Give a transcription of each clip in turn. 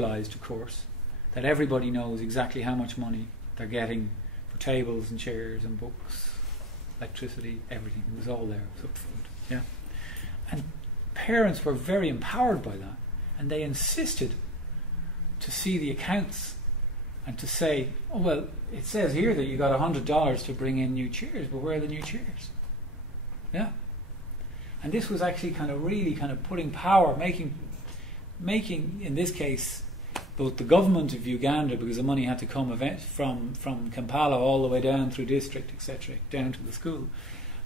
realised, of course, that everybody knows exactly how much money they're getting for tables and chairs and books, electricity, everything. It was all there. It was up front. Yeah. And parents were very empowered by that, and they insisted to see the accounts and to say, oh, well, it says here that you got $100 to bring in new chairs, but where are the new chairs? Yeah. And this was actually really putting power, making, in this case, both the government of Uganda, because the money had to come from Kampala all the way down through district, etc., down to the school,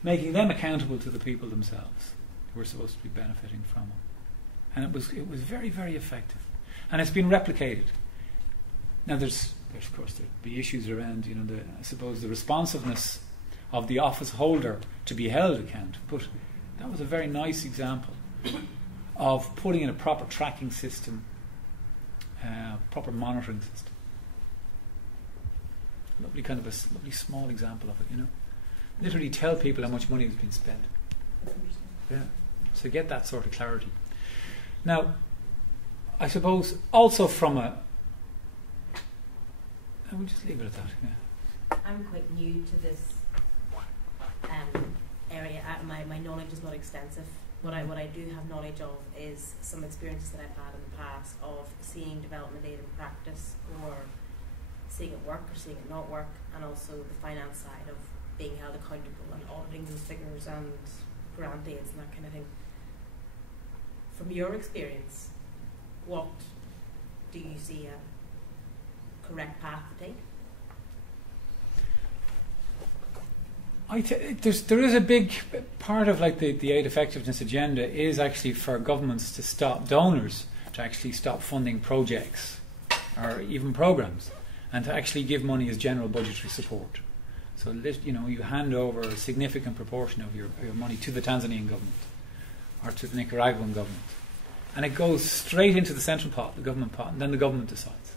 making them accountable to the people themselves who were supposed to be benefiting from it. And it was very, very effective. And it's been replicated. Now there's of course there'd be issues around, I suppose the responsiveness of the office holder to be held account. But that was a very nice example of putting in a proper tracking system, proper monitoring system. Lovely lovely small example of it, Literally tell people how much money has been spent. Yeah. So get that sort of clarity. Now, I suppose also from a... We'll just leave it at that, yeah. I'm quite new to this area. My knowledge is not extensive. What I do have knowledge of is some experiences that I've had in the past of seeing development aid in practice, or seeing it work or seeing it not work, and also the finance side of being held accountable and auditing those figures and grant aids and that kind of thing. From your experience, what do you see a correct path to take? There is a big part of the aid effectiveness agenda is actually for governments to stop donors to actually stop funding projects or even programs, and to actually give money as general budgetary support. So you hand over a significant proportion of your money to the Tanzanian government or to the Nicaraguan government, and it goes straight into the central pot, the government pot, and then the government decides.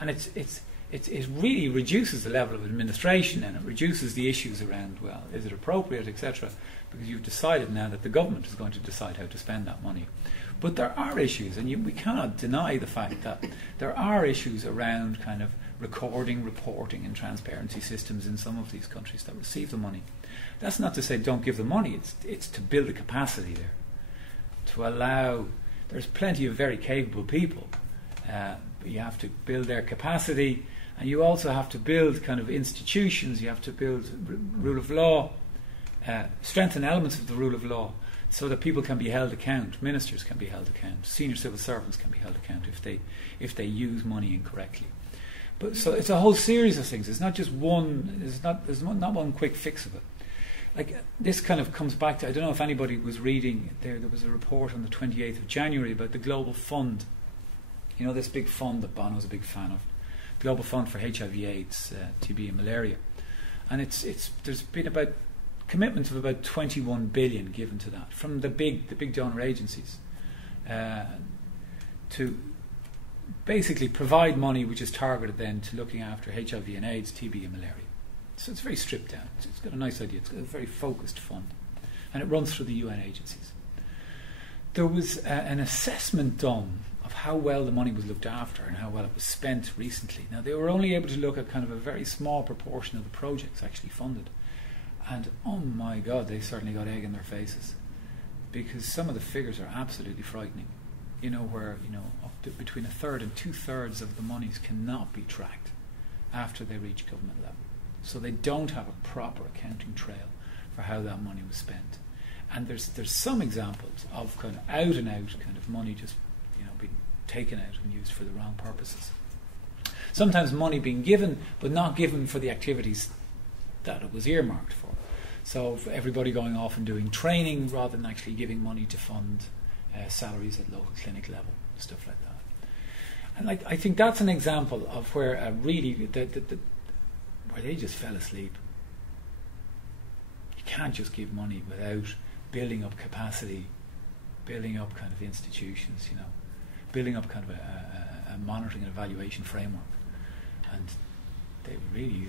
And it really reduces the level of administration, and it reduces the issues around, well, is it appropriate, etc., because you've decided now that the government is going to decide how to spend that money. But there are issues, and we cannot deny the fact that there are issues around recording, reporting and transparency systems in some of these countries that receive the money. That's not to say don't give the money, it's to build a capacity there, to allow... There's plenty of very capable people, but you have to build their capacity, and you also have to build institutions. You have to build rule of law, strengthen elements of the rule of law, so that people can be held account. Ministers can be held account. Senior civil servants can be held account if they use money incorrectly. But so it's a whole series of things. It's not just one. There's not one quick fix of it. This comes back to, I don't know if anybody was reading, there was a report on the 28th of January about the Global Fund. This big fund that Bono's a big fan of, Global Fund for HIV/AIDS, TB and malaria. And there's been about commitments of about 21 billion given to that from the big donor agencies to basically provide money which is targeted then to looking after HIV and AIDS, TB and malaria. So it's very stripped down. It's got a nice idea. It's got a very focused fund, and it runs through the UN agencies. There was an assessment done of how well the money was looked after and how well it was spent recently. Now, they were only able to look at a very small proportion of the projects actually funded. And oh my God, they certainly got egg in their faces, because some of the figures are absolutely frightening. Where up to between a third and 2/3 of the monies cannot be tracked after they reach government level. So they don't have a proper accounting trail for how that money was spent. And there's some examples of out and out money just being taken out and used for the wrong purposes. Sometimes money being given, but not given for the activities that it was earmarked for. So for everybody going off and doing training rather than actually giving money to fund salaries at local clinic level, stuff like that. And I think that's an example of where really where they just fell asleep. You can't just give money without building up capacity, building up institutions, building up a monitoring and evaluation framework. And they've really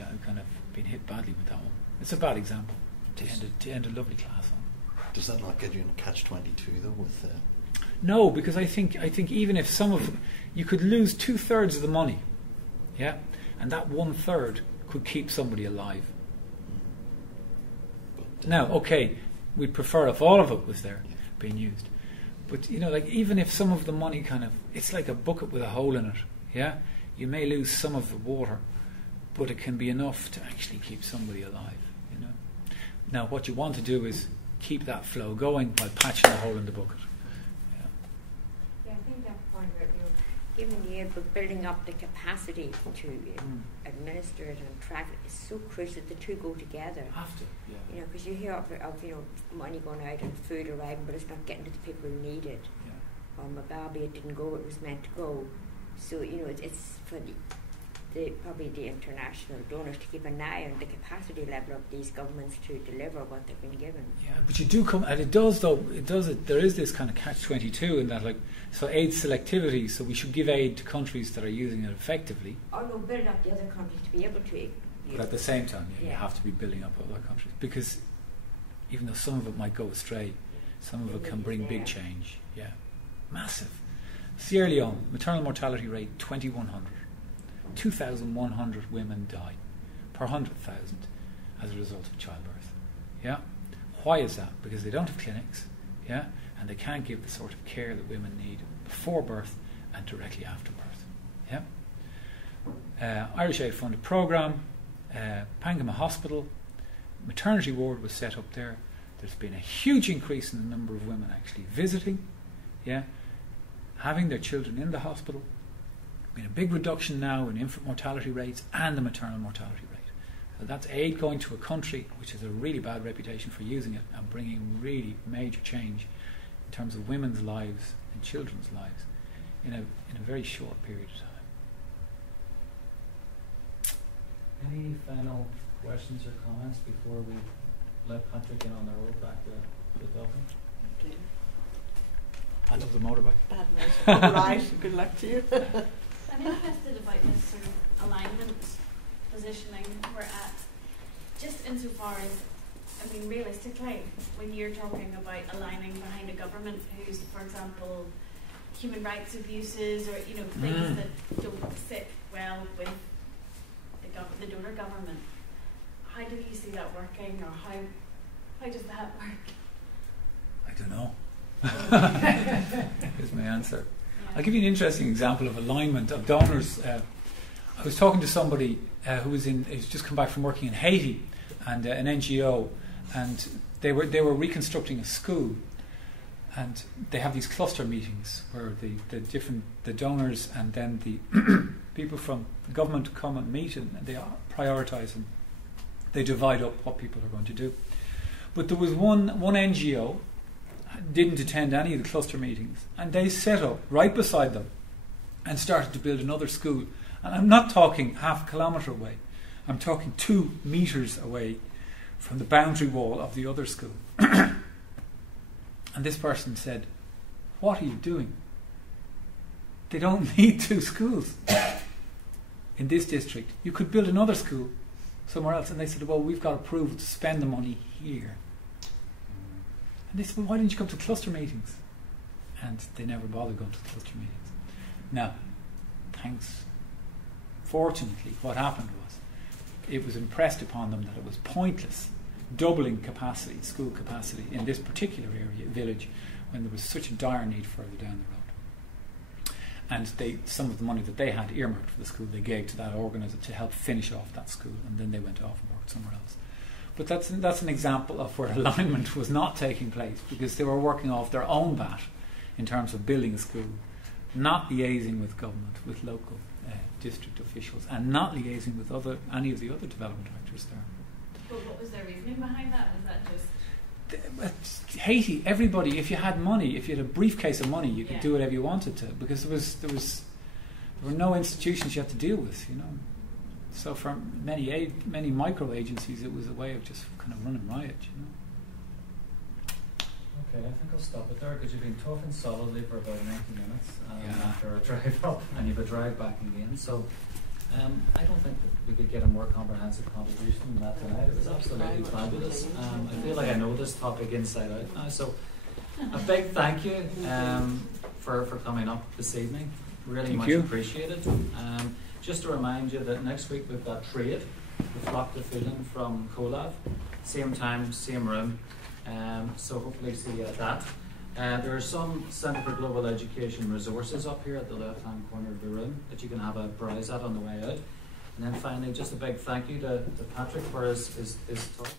been hit badly with that one. It's a bad example to end a lovely class on. Does that not get you in a catch-22 though? With No, because I think even if you could lose 2/3 of the money, yeah, and that 1/3 could keep somebody alive. Now, okay, we'd prefer if all of it was there being used, but like even if some of the money it's like a bucket with a hole in it, yeah, you may lose some of the water, but it can be enough to actually keep somebody alive. Now, what you want to do is keep that flow going while patching a hole in the bucket. Yeah, I think that point where giving the aid but building up the capacity to administer it and track it is so crucial. The two go together. Have to, yeah. Because you hear of money going out and food arriving, but it's not getting to the people who need it. Yeah. Or Mugabe, it didn't go; it was meant to go. So it's for probably the international donors to keep an eye on the capacity level of these governments to deliver what they've been given. Yeah, but you do come, and it does though. There is this kind of catch-22 in that, so aid selectivity. So we should give aid to countries that are using it effectively. Or no, build up the other countries to be able to. But at the same time, you have to be building up other countries, because even though some of it might go astray, some of it can bring big change. Yeah, massive. Sierra Leone, maternal mortality rate 2,100. 2,100 women die per 100,000 as a result of childbirth. Yeah, why is that? Because they don't have clinics. Yeah, and they can't give the sort of care that women need before birth and directly after birth. Yeah. Irish Aid funded programme, Pangama Hospital, maternity ward was set up there. There's been a huge increase in the number of women actually visiting. Yeah, having their children in the hospital. Been a big reduction now in infant mortality rates and the maternal mortality rate. So that's aid going to a country which has a really bad reputation for using it and bringing really major change in terms of women's lives and children's lives in a very short period of time. Any final questions or comments before we let Patrick in on the road back to Dublin? I love the motorbike. Bad news. All right. Good luck to you. I'm interested about this sort of alignment positioning we're at, just insofar as, realistically, when you're talking about aligning behind a government who's, for example, human rights abuses or things that don't sit well with the donor government, how do you see that working, or how does that work? I don't know. Here's my answer. I'll give you an interesting example of alignment of donors. I was talking to somebody who's just come back from working in Haiti, and an NGO, and they were reconstructing a school, and they have these cluster meetings where the donors and then the people from the government come and meet, and they prioritise and they divide up what people are going to do. But there was one NGO didn't attend any of the cluster meetings, and they set up right beside them and started to build another school. And I'm not talking half a kilometre away, I'm talking 2 metres away from the boundary wall of the other school. And this person said, "What are you doing? They don't need 2 schools in this district. You could build another school somewhere else." And they said, "Well, we've got approval to spend the money here." And they said, "Well, why didn't you come to cluster meetings?" And they never bothered going to the cluster meetings. Now, fortunately, what happened was it was impressed upon them that it was pointless doubling capacity, school capacity, in this particular area, village, when there was such a dire need further down the road. And some of the money that they had earmarked for the school, they gave to that organiser to help finish off that school, and then they went off and worked somewhere else. But that's an example of where alignment was not taking place, because they were working off their own bat in terms of building a school, not liaising with government, with local district officials, and not liaising with any of the other development actors there. But what was their reasoning behind that? Was that just Haiti? Everybody, if you had money, if you had a briefcase of money, you could do whatever you wanted to, because there were no institutions you had to deal with, So for many micro agencies, it was a way of just kind of running riot, Okay, I think I'll stop it there, because you've been talking solidly for about 90 minutes after a drive up, and you've a drive back again. So I don't think that we could get a more comprehensive contribution than that tonight. It was absolutely fabulous. I feel like I know this topic inside out now. So a big thank you for coming up this evening. Really Thank much you. appreciated. Just to remind you that next week we've got Trade with Dr. Phelan from CoLab. Same time, same room. So hopefully see you at that. There are some Centre for Global Education resources up here at the left-hand corner of the room that you can have a browse at on the way out. And then finally, just a big thank you to Patrick for his talk.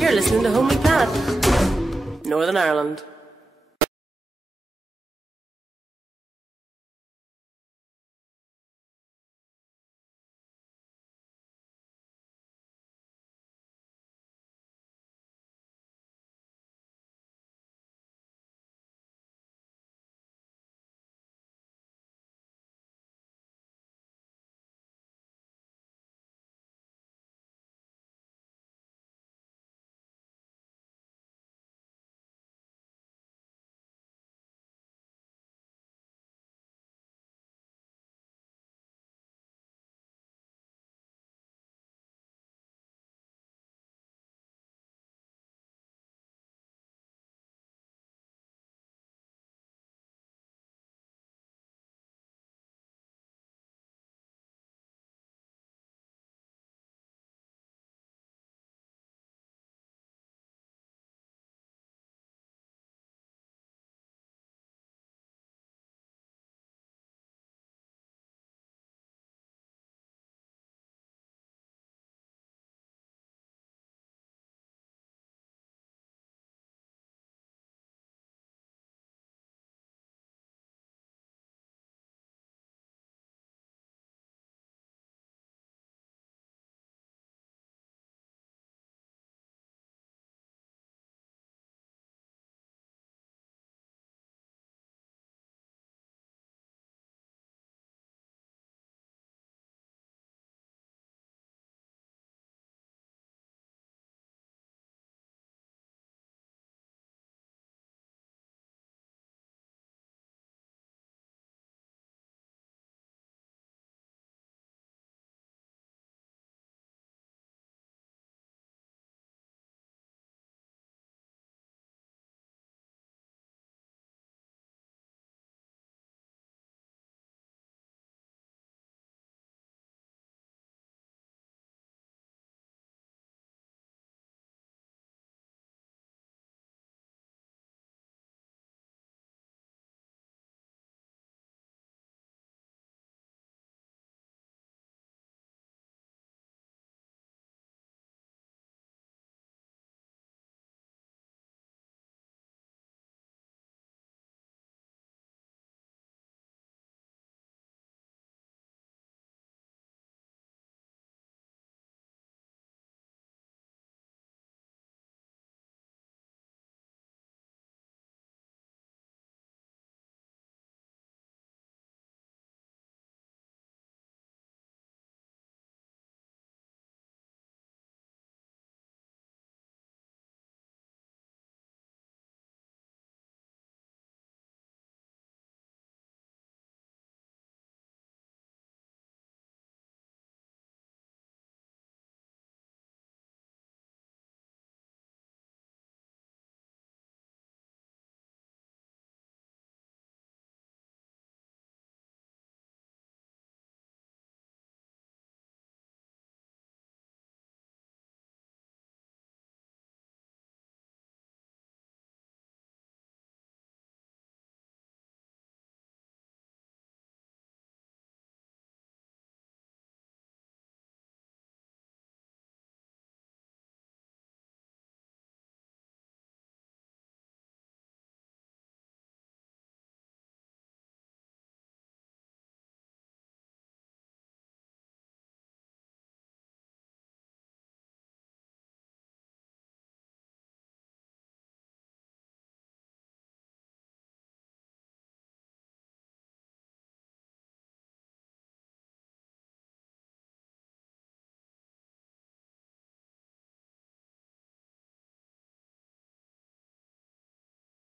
You're listening to Homely Planet, Northern Ireland.